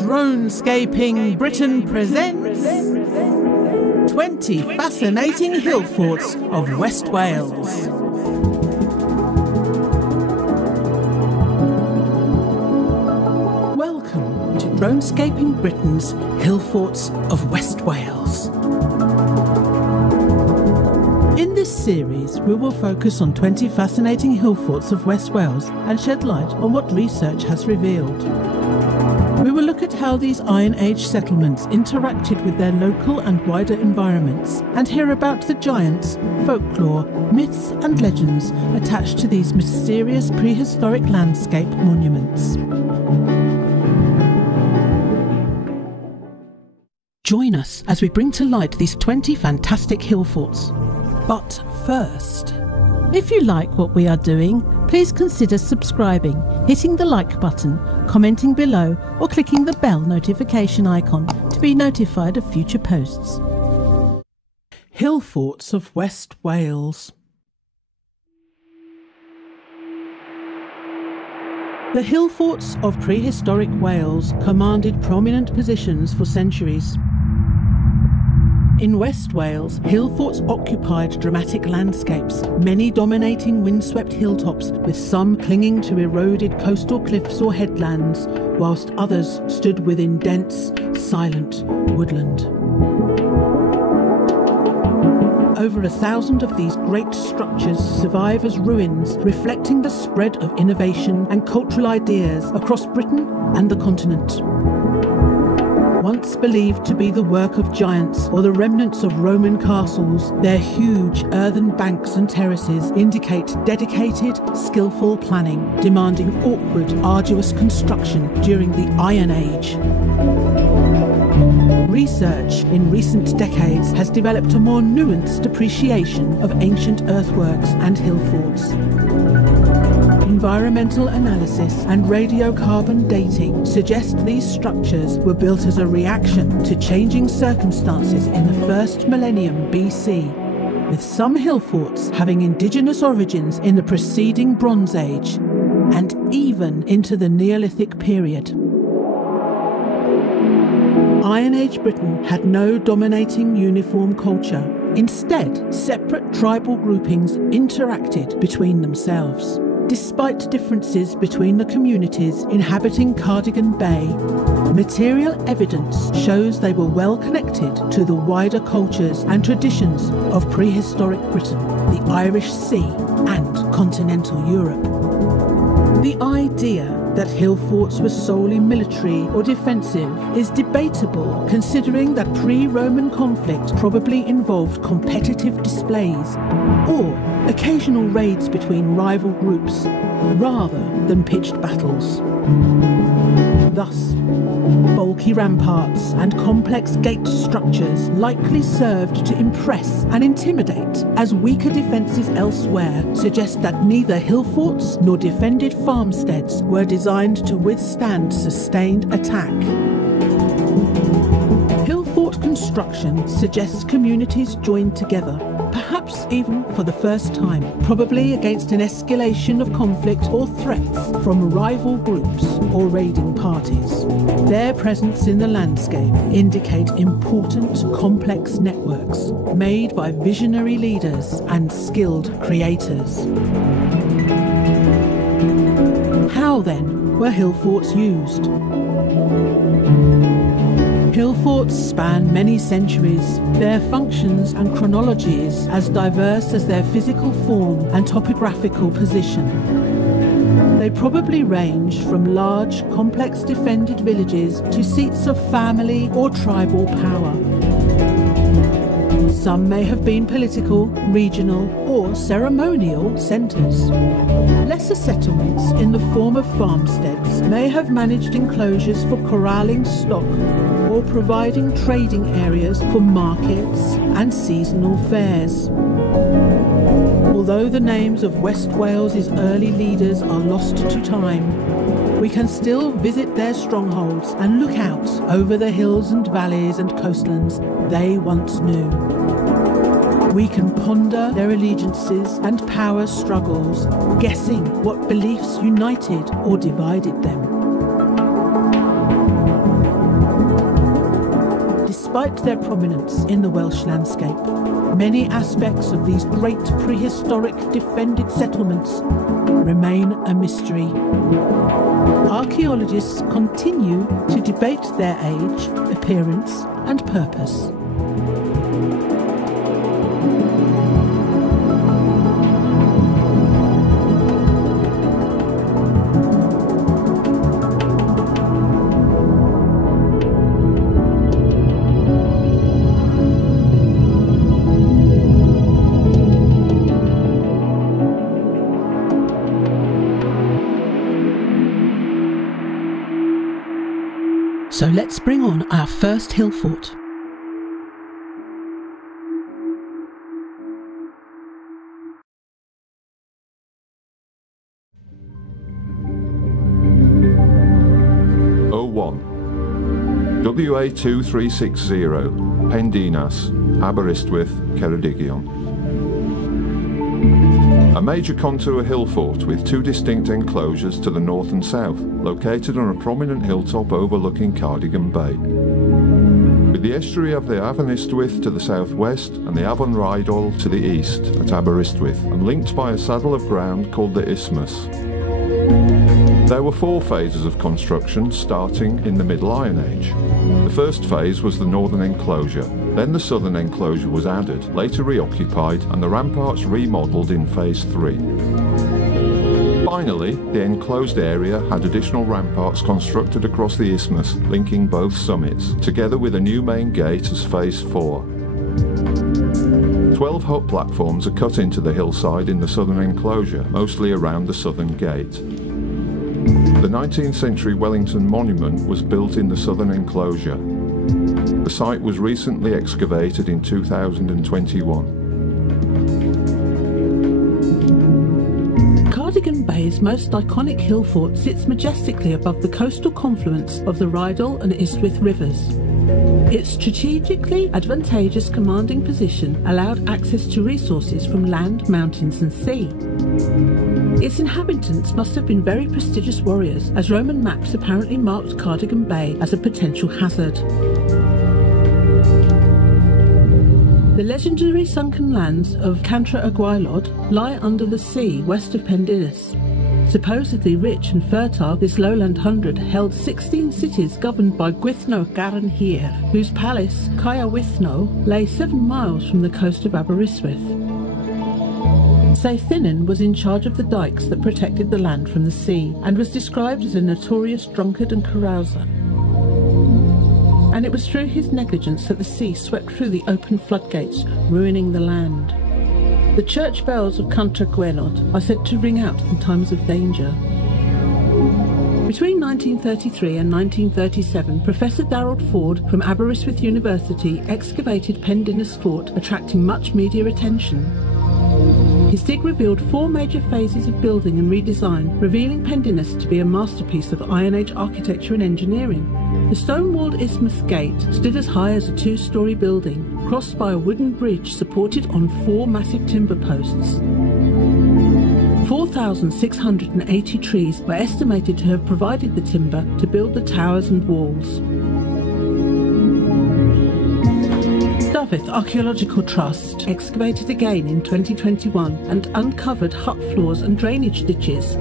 Dronescaping Britain presents 20 fascinating Hillforts of West Wales. Welcome to Dronescaping Britain's Hillforts of West Wales. In this series, we will focus on 20 fascinating Hillforts of West Wales and shed light on what research has revealed. We will look at how these Iron Age settlements interacted with their local and wider environments, and hear about the giants, folklore, myths and legends attached to these mysterious prehistoric landscape monuments. Join us as we bring to light these 20 fantastic Hillforts. But first, if you like what we are doing, please consider subscribing, hitting the like button, commenting below, or clicking the bell notification icon to be notified of future posts. Hillforts of West Wales. The Hillforts of prehistoric Wales commanded prominent positions for centuries. In West Wales, Hillforts occupied dramatic landscapes, many dominating windswept hilltops, with some clinging to eroded coastal cliffs or headlands, whilst others stood within dense, silent woodland. Over 1,000 of these great structures survive as ruins, reflecting the spread of innovation and cultural ideas across Britain and the continent. Once believed to be the work of giants or the remnants of Roman castles, their huge earthen banks and terraces indicate dedicated, skillful planning, demanding awkward, arduous construction during the Iron Age. Research in recent decades has developed a more nuanced appreciation of ancient earthworks and hillforts. Environmental analysis and radiocarbon dating suggest these structures were built as a reaction to changing circumstances in the first millennium BC, with some hillforts having indigenous origins in the preceding Bronze Age and even into the Neolithic period. Iron Age Britain had no dominating uniform culture. Instead, separate tribal groupings interacted between themselves. Despite differences between the communities inhabiting Cardigan Bay, material evidence shows they were well connected to the wider cultures and traditions of prehistoric Britain, the Irish Sea and continental Europe. The idea that Hillforts were solely military or defensive is debatable, considering that pre-Roman conflict probably involved competitive displays or occasional raids between rival groups rather than pitched battles. Thus, bulky ramparts and complex gate structures likely served to impress and intimidate, as weaker defences elsewhere suggest that neither hillforts nor defended farmsteads were designed to withstand sustained attack. Hillfort construction suggests communities joined together, perhaps even for the first time, probably against an escalation of conflict or threats from rival groups or raiding parties. Their presence in the landscape indicate important, complex networks made by visionary leaders and skilled creators. How then were hillforts used? Hillforts span many centuries, their functions and chronologies as diverse as their physical form and topographical position. They probably ranged from large, complex defended villages to seats of family or tribal power. Some may have been political, regional, or ceremonial centres. Lesser settlements in the form of farmsteads may have managed enclosures for corralling stock or providing trading areas for markets and seasonal fairs. Although the names of West Wales's early leaders are lost to time, we can still visit their strongholds and look out over the hills and valleys and coastlands they once knew. We can ponder their allegiances and power struggles, guessing what beliefs united or divided them. despite their prominence in the Welsh landscape, many aspects of these great prehistoric defended settlements remain a mystery. Archaeologists continue to debate their age, appearance, and purpose. So let's bring on our first Hillfort. WA2360, Dinas, Aberystwyth, Ceredigion. A major contour hillfort with two distinct enclosures to the north and south, located on a prominent hilltop overlooking Cardigan Bay. With the estuary of the Afon Ystwyth to the southwest and the Afon Rheidol to the east at Aberystwyth, and linked by a saddle of ground called the Xmas. There were 4 phases of construction starting in the Middle Iron Age. The first phase was the northern enclosure, then the southern enclosure was added, later reoccupied, and the ramparts remodelled in phase 3. Finally, the enclosed area had additional ramparts constructed across the isthmus, linking both summits, together with a new main gate as phase 4. 12 hut platforms are cut into the hillside in the southern enclosure, mostly around the southern gate. The 19th century Wellington monument was built in the southern enclosure. The site was recently excavated in 2021. Cardigan Bay's most iconic hillfort sits majestically above the coastal confluence of the Rheidol and Ystwyth rivers. Its strategically advantageous commanding position allowed access to resources from land, mountains and sea. Its inhabitants must have been very prestigious warriors, as Roman maps apparently marked Cardigan Bay as a potential hazard. The legendary sunken lands of Cantra y Gwaelod lie under the sea west of Dinas. Supposedly rich and fertile, this lowland hundred held 16 cities governed by Gwythno Garan Hir, whose palace, Caer Lifry, lay 7 miles from the coast of Aberystwyth. Saethinen was in charge of the dikes that protected the land from the sea, and was described as a notorious drunkard and carouser. And it was through his negligence that the sea swept through the open floodgates, ruining the land. The church bells of Cantra y Gwaelod are said to ring out in times of danger. Between 1933 and 1937, Professor Darrell Ford from Aberystwyth University excavated Dinas Fort, attracting much media attention. His dig revealed 4 major phases of building and redesign, revealing Dinas to be a masterpiece of Iron Age architecture and engineering. The stone-walled Isthmus Gate stood as high as a 2-storey building, crossed by a wooden bridge supported on 4 massive timber posts. 4,680 trees were estimated to have provided the timber to build the towers and walls. Dyfed Archaeological Trust excavated again in 2021 and uncovered hut floors and drainage ditches.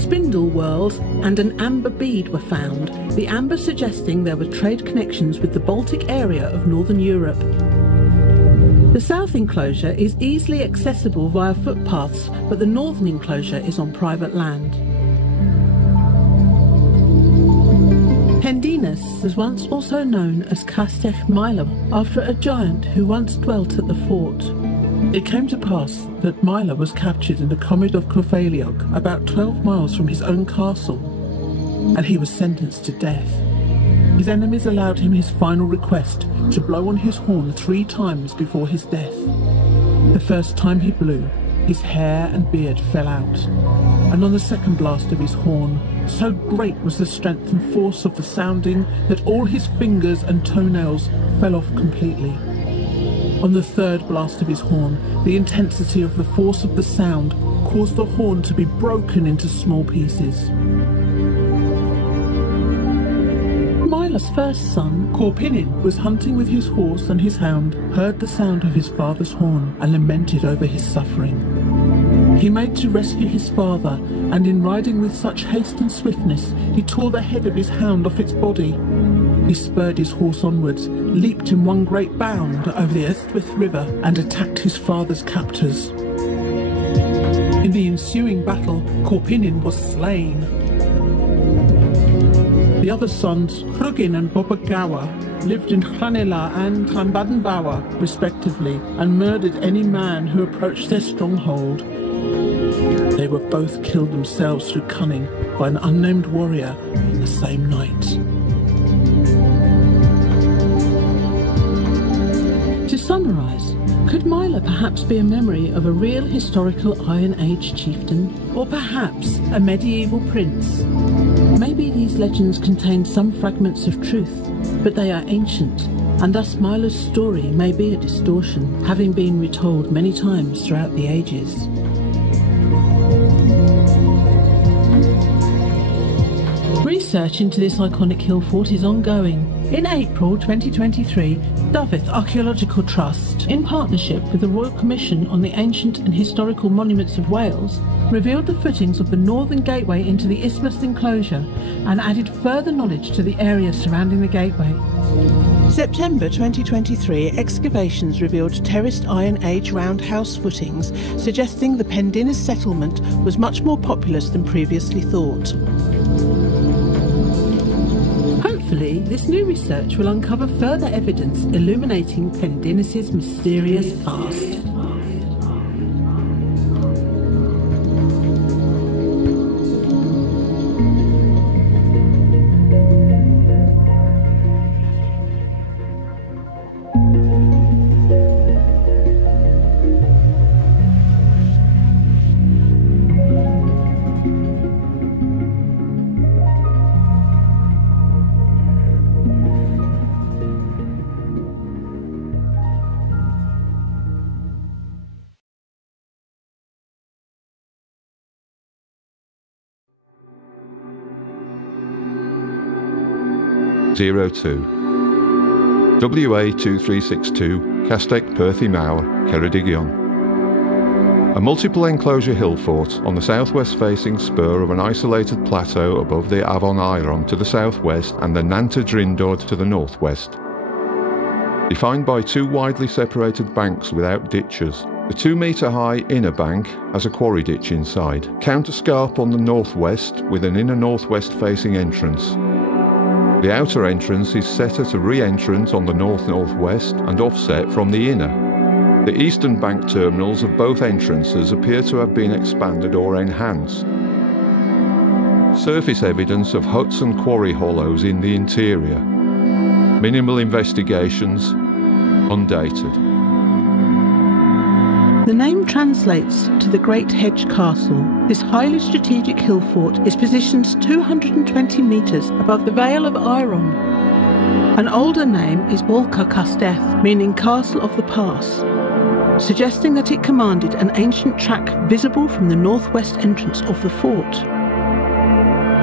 Spindle whorls and an amber bead were found, the amber suggesting there were trade connections with the Baltic area of northern Europe. The south enclosure is easily accessible via footpaths, but the northern enclosure is on private land. Dinas was once also known as Castell Mawr, after a giant who once dwelt at the fort. It came to pass that Mawr was captured in the Commod of Cyfeiliog, about 12 miles from his own castle, and he was sentenced to death. His enemies allowed him his final request, to blow on his horn 3 times before his death. The first time he blew, his hair and beard fell out, and on the second blast of his horn, so great was the strength and force of the sounding that all his fingers and toenails fell off completely. On the third blast of his horn, the intensity of the force of the sound caused the horn to be broken into small pieces. Mawr Myla's first son, Corpinin, was hunting with his horse, and his hound heard the sound of his father's horn and lamented over his suffering. He made to rescue his father, and in riding with such haste and swiftness, he tore the head of his hound off its body. He spurred his horse onwards, leaped in one great bound over the Ystwyth river, and attacked his father's captors. In the ensuing battle, Corpinin was slain. The other sons, Hrugin and Bobagawa, lived in Llanela and Llanbadenbawa, respectively, and murdered any man who approached their stronghold. They were both killed themselves through cunning by an unnamed warrior in the same night. To summarise, could Myla perhaps be a memory of a real historical Iron Age chieftain, or perhaps a medieval prince? Maybe these legends contain some fragments of truth, but they are ancient, and thus Myla's story may be a distortion, having been retold many times throughout the ages. Research into this iconic hill fort is ongoing. In April 2023, Dyfed Archaeological Trust, in partnership with the Royal Commission on the Ancient and Historical Monuments of Wales, revealed the footings of the northern gateway into the Xmas enclosure and added further knowledge to the area surrounding the gateway. September 2023, excavations revealed terraced Iron Age roundhouse footings, suggesting the Dinas settlement was much more populous than previously thought. Hopefully, this new research will uncover further evidence illuminating Dinas' mysterious past. WA2362 Castell Perthi Mawr, Ceredigion. A multiple enclosure hill fort on the southwest facing spur of an isolated plateau above the Afon Iron to the southwest and the Nant y Drindod to the northwest. Defined by two widely separated banks without ditches, the 2-metre-high inner bank has a quarry ditch inside, counterscarp on the northwest with an inner northwest facing entrance. The outer entrance is set at a re-entrance on the north-northwest and offset from the inner. The eastern bank terminals of both entrances appear to have been expanded or enhanced. Surface evidence of huts and quarry hollows in the interior. Minimal investigations, undated. The name translates to the Great Hedge Castle. This highly strategic hill fort is positioned 220 metres above the Vale of Iron. An older name is Bolca Castell, meaning Castle of the Pass, suggesting that it commanded an ancient track visible from the northwest entrance of the fort.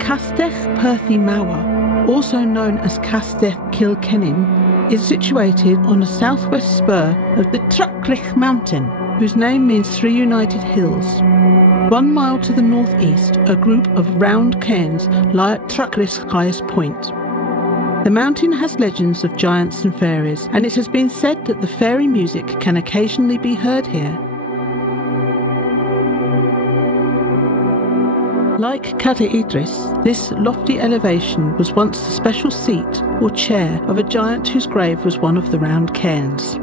Castell Perthi Mawr, also known as Castell Kilkennin, is situated on the southwest spur of the Tracrich mountain, whose name means Three United Hills. 1 mile to the northeast, a group of round cairns lie at Trachrich's highest point. The mountain has legends of giants and fairies, and it has been said that the fairy music can occasionally be heard here. Like Cadair Idris, this lofty elevation was once the special seat or chair of a giant whose grave was one of the round cairns.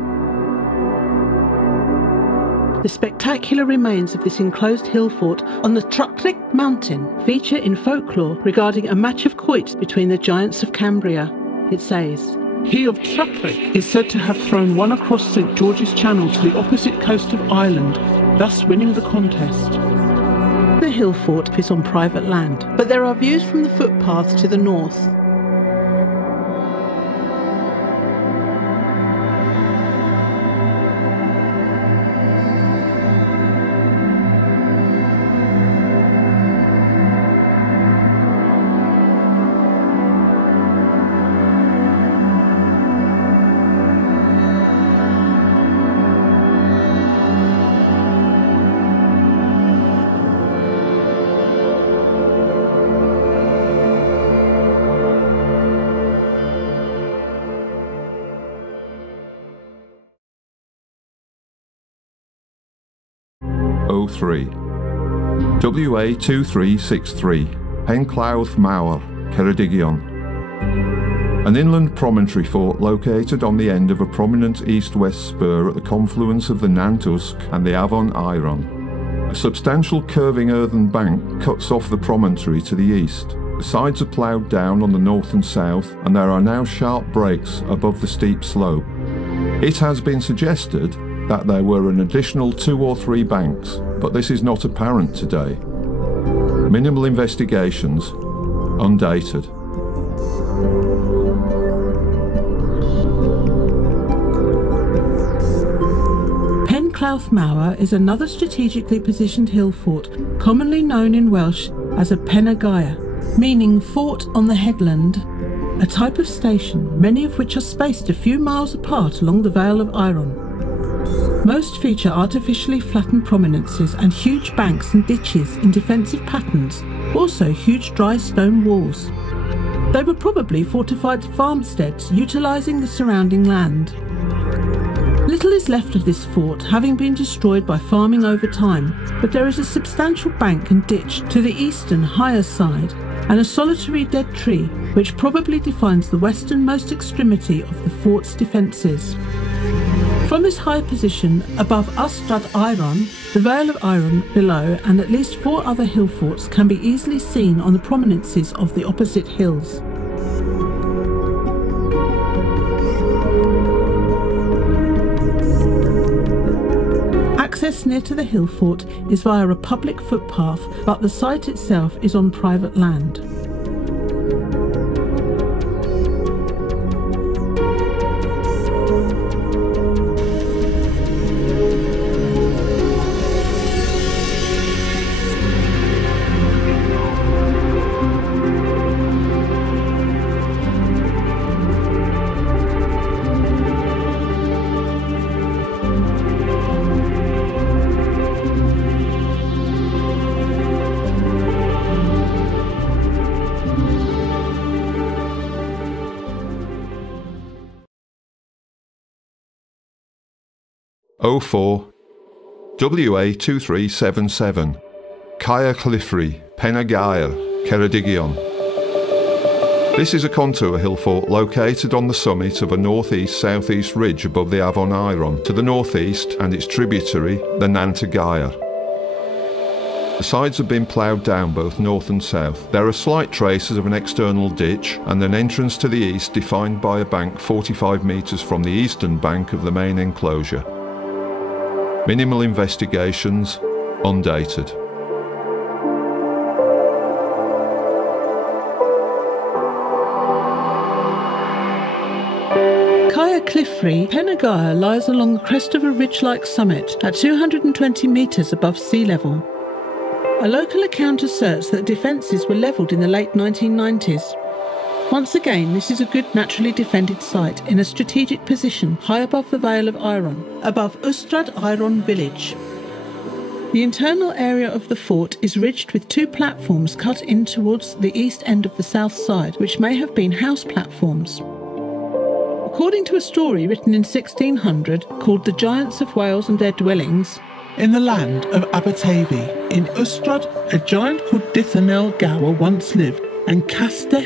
The spectacular remains of this enclosed hill fort on the Tracrich mountain feature in folklore regarding a match of quoits between the giants of Cambria. It says, "He of Tracrich is said to have thrown one across St. George's Channel to the opposite coast of Ireland, thus winning the contest." The hill fort is on private land, but there are views from the footpaths to the north. 03. WA2363, Clawdd Mawr, Ceredigion. An inland promontory fort located on the end of a prominent east-west spur at the confluence of the Nant Usk and the Afon Iron. A substantial curving earthen bank cuts off the promontory to the east. The sides are ploughed down on the north and south, and there are now sharp breaks above the steep slope. It has been suggested that there were an additional 2 or 3 banks, but this is not apparent today. Minimal investigations, undated. Clawdd Mawr is another strategically positioned hill fort, commonly known in Welsh as a Penagaia, meaning fort on the headland, a type of station, many of which are spaced a few miles apart along the Vale of Iron. Most feature artificially flattened prominences and huge banks and ditches in defensive patterns, also huge dry stone walls. They were probably fortified farmsteads utilising the surrounding land. Little is left of this fort, having been destroyed by farming over time, but there is a substantial bank and ditch to the eastern, higher side, and a solitary dead tree, which probably defines the westernmost extremity of the fort's defences. From this high position, above Ystrad Iron, the Vale of Iron below, and at least 4 other hill forts can be easily seen on the prominences of the opposite hills. Access near to the hill fort is via a public footpath, but the site itself is on private land. '04 WA2377, Caer Lifry, Penagaia, Ceredigion. This is a contour hill fort located on the summit of a northeast-southeast ridge above the Afon Iron, to the northeast and its tributary, the Nant Gaea. The sides have been ploughed down both north and south. There are slight traces of an external ditch and an entrance to the east defined by a bank 45 metres from the eastern bank of the main enclosure. Minimal investigations, undated. Caer Lifry, Penagaia lies along the crest of a ridge-like summit at 220 metres above sea level. A local account asserts that defences were levelled in the late 1990s. Once again, this is a good naturally defended site in a strategic position high above the Vale of Iron, above Ystrad Iron village. The internal area of the fort is ridged with 2 platforms cut in towards the east end of the south side, which may have been house platforms. According to a story written in 1600 called The Giants of Wales and Their Dwellings, in the land of Aberteifi, in Ystrad, a giant called Dithanel Gower once lived, and Castell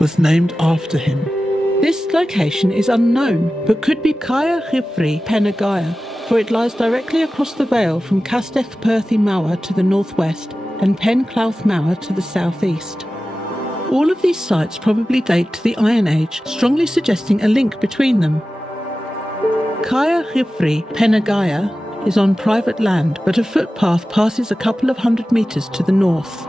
was named after him. This location is unknown, but could be Caer Lifry, Penagaia, for it lies directly across the vale from Castell Perthi Mawr to the northwest and Clawdd Mawr to the southeast. All of these sites probably date to the Iron Age, strongly suggesting a link between them. Caer Lifry, Penagaia, is on private land, but a footpath passes a couple of 100 metres to the north.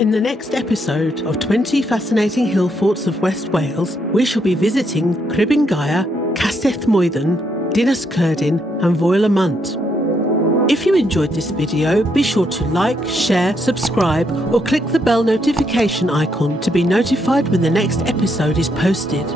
In the next episode of 20 Fascinating Hill Forts of West Wales, we shall be visiting Cribingaia, Castell Mawr, Dinas and Voel Amant. If you enjoyed this video, be sure to like, share, subscribe or click the bell notification icon to be notified when the next episode is posted.